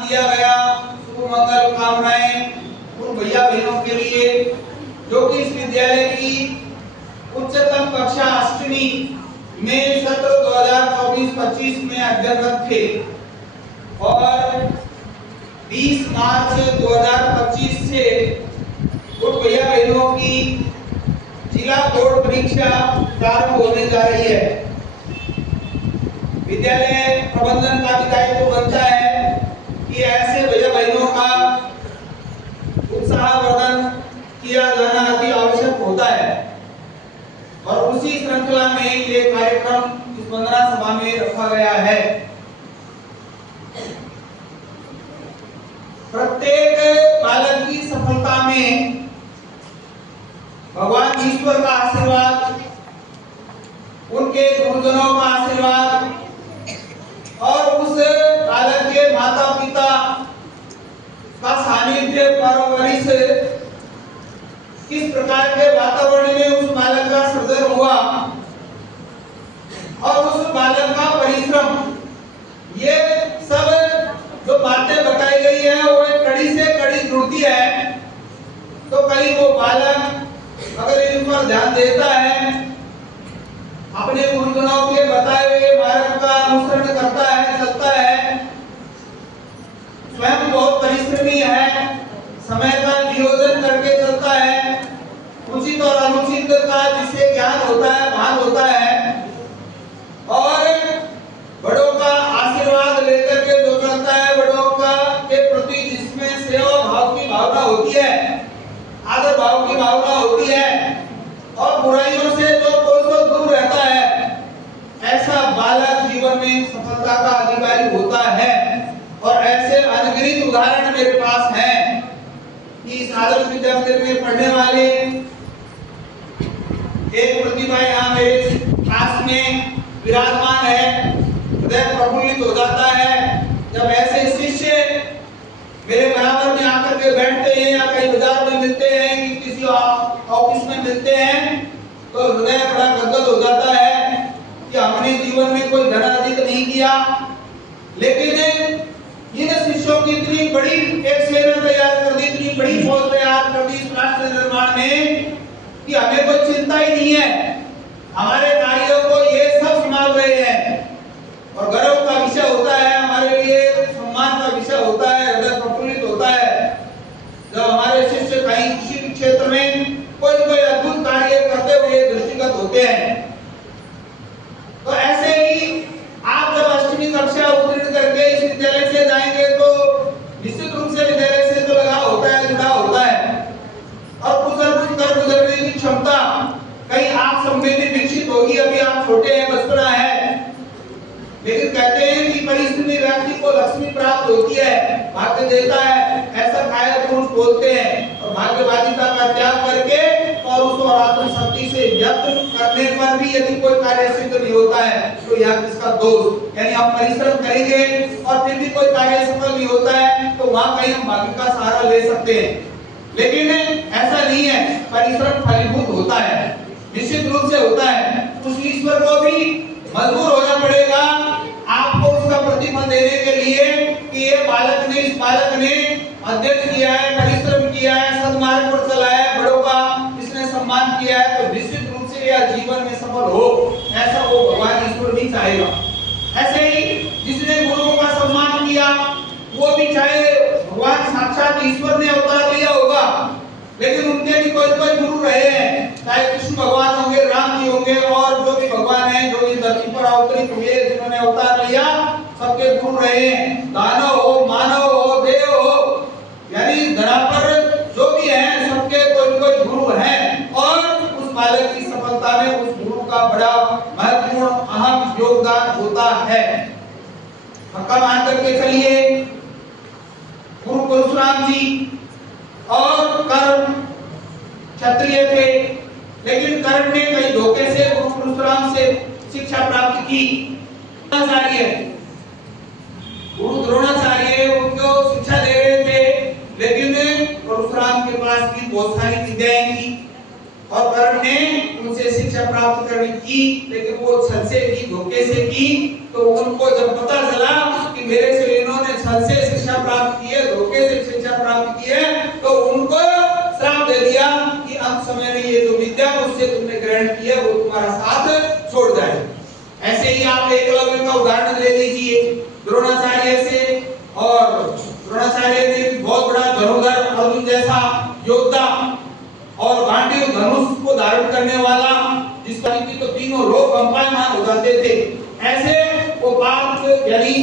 दिया गया शुभ मंगल कामनाएं उन भैया बहनों के लिए जो कि इस विद्यालय की उच्चतम कक्षा 8वीं में सत्र 2024-25 में अध्ययनरत थे और 20 मार्च 2025 से उन भैया बहनों की जिला बोर्ड परीक्षा प्रारंभ होने जा रही है। विद्यालय प्रबंधन का भी दायित्व बनता है कि ऐसे भैया बहनों का उत्साहवर्धन किया जाना अति आवश्यक होता है और उसी श्रृंखला में ये कार्यक्रम इस वंदना सभा में रखा गया है। प्रत्येक बालक की सफलता में भगवान ईश्वर का आशीर्वाद, उनके गुरुजनों का आशीर्वाद और उस बालक के माता पिता का सानिध्य परवरिश किस प्रकार के वातावरण में उस बालक का सृजन हुआ और उस बालक का परिश्रम, ये सब जो बातें बताई गई है वो कड़ी से कड़ी जुड़ती है। तो कहीं वो बालक अगर इन पर ध्यान देता है, अपने गुरुजनों के बताए हुए मार्ग का अनुसरण करता है, चलता है, स्वयं बहुत परिश्रमी है, समय का नियोजन करके चलता है, उचित और अनुचित का जिसे ज्ञान होता है, भान होता है और बड़ों का आशीर्वाद लेकर के जो चलता है, बड़ों का के प्रति जिसमें सेवा भाव की भावना होती है, आदर भाव की भावना होती है और बुराइयों से जो कोसों दूर रहता है, ऐसा बालक जीवन में सफलता का अधिकारी होता है। और ऐसे अनगिनत उदाहरण मेरे पास हैं कि इस आदर्श विद्या मंदिर में पढ़ने वाले एक प्रतिभा यहाँ मेरे पास में विराजमान है। हृदय प्रफुल्लित हो जाता है जब ऐसे शिष्य मेरे बराबर में आकर के बैठते हैं या कहीं बाजार में मिलते हैं कि किसी ऑफिस में मिलते हैं, तो हृदय बड़ा गदगद हो जाता है कि हमने जीवन में कोई धन अधिक नहीं किया, लेकिन इन शिष्यों की इतनी बड़ी एक सेना तैयार कर दी, इतनी बड़ी फौज तैयार कर दी इस राष्ट्र निर्माण में कि हमें कोई चिंता ही नहीं है। हमारे कार्यों को ये सब संभाल रहे हैं और गर्व का विषय होता है, हमारे लिए सम्मान का विषय होता है, हृदय प्रफुल्लित होता है जब हमारे शिष्य कहीं किसी भी क्षेत्र में कोई अद्भुत कार्य करते हुए दृष्टिगत होते हैं। तो ऐसे ही आप जब 8वीं कक्षा उत्तीर्ण करके इस विद्यालय से जाएंगे तो निश्चित रूप से विद्यालय से जो लगाव होता है, जुड़ा होता है और गुजरने की क्षमता कहीं आप सब में भी विकसित होगी। अभी आप छोटे हैं, बचपना है, लेकिन कहते हैं कि परिश्रमी व्यक्ति को लक्ष्मी प्राप्त होती है, भाग्य देता है, ऐसा कायर पुरुष बोलते हैं। और भाग्यवादिता का त्याग करके और उसको आत्मशक्ति से व्यक्त करने पर भी यदि कोई कार्य सिद्ध नहीं होता है तो यह किसका दोष, यानी हम परिश्रम करेंगे और फिर भी कोई कार्य सफल नहीं होता है तो वहां कहीं हम भाग्य का सहारा ले सकते हैं, लेकिन ऐसा नहीं है। परिश्रम फलीभूत होता है, निश्चित रूप से होता है। उस ईश्वर को भी मजबूर होना पड़ेगा आपको उसका प्रतिफल देने के लिए कि ये बालक ने, इस बालक ने अध्ययन किया है, परिश्रम किया है, सद्मार्ग पर चला है, बड़ों का इसने सम्मान किया है, तो निश्चित रूप से यह जीवन में सफल हो, ऐसा वो भगवान ईश्वर भी चाहेगा। ऐसे ही जिसने गुरुओं का सम्मान किया वो भी चाहे भगवान साक्षात ईश्वर ने अवतार लिया होगा, लेकिन उनके भी कोई गुरु रहे हैं, चाहे कृष्ण भगवान होंगे, राम जी होंगे और जो भी भगवान हैं जो इस धरती पर अवतरित हुए, जिन्होंने अवतार लिया, सबके गुरु रहे हैं। दानव हो, मानव हो, देव हो, यानी धरा पर जो भी हैं सबके कोई गुरु हैं और उस बालक की सफलता में उस गुरु का बड़ा महत्वपूर्ण अहम योगदान होता है। पक्का मान करके चलिए, गुरु परशुराम जी और कर्ण क्षत्रिय थे, लेकिन कर्ण ने कई धोखे से गुरु परशुराम से शिक्षा प्राप्त की। गुरु द्रोणाचार्य उनको शिक्षा दे रहे थे, लेकिन परशुराम के पास भी बहुत सारी विद्याएं थी और कर्ण ने उनसे शिक्षा प्राप्त करने की, लेकिन वो छल से की, धोखे से की। तो उनको जब पता चला कि मेरे से इन्होंने छल से शिक्षा ग्रहण किया वो तुम्हारा साथ छोड़ जाए। ऐसे ही आप एकलव्य का उदाहरण ले लीजिए द्रोणाचार्य से, और द्रोणाचार्य ने बहुत बड़ा धनुर्धर अर्जुन जैसा योद्धा और गांडीव धनुष को धारण करने वाला, जिसका तो तीनों लोग कंपायमान हो जाते थे। ऐसे वो बात यानी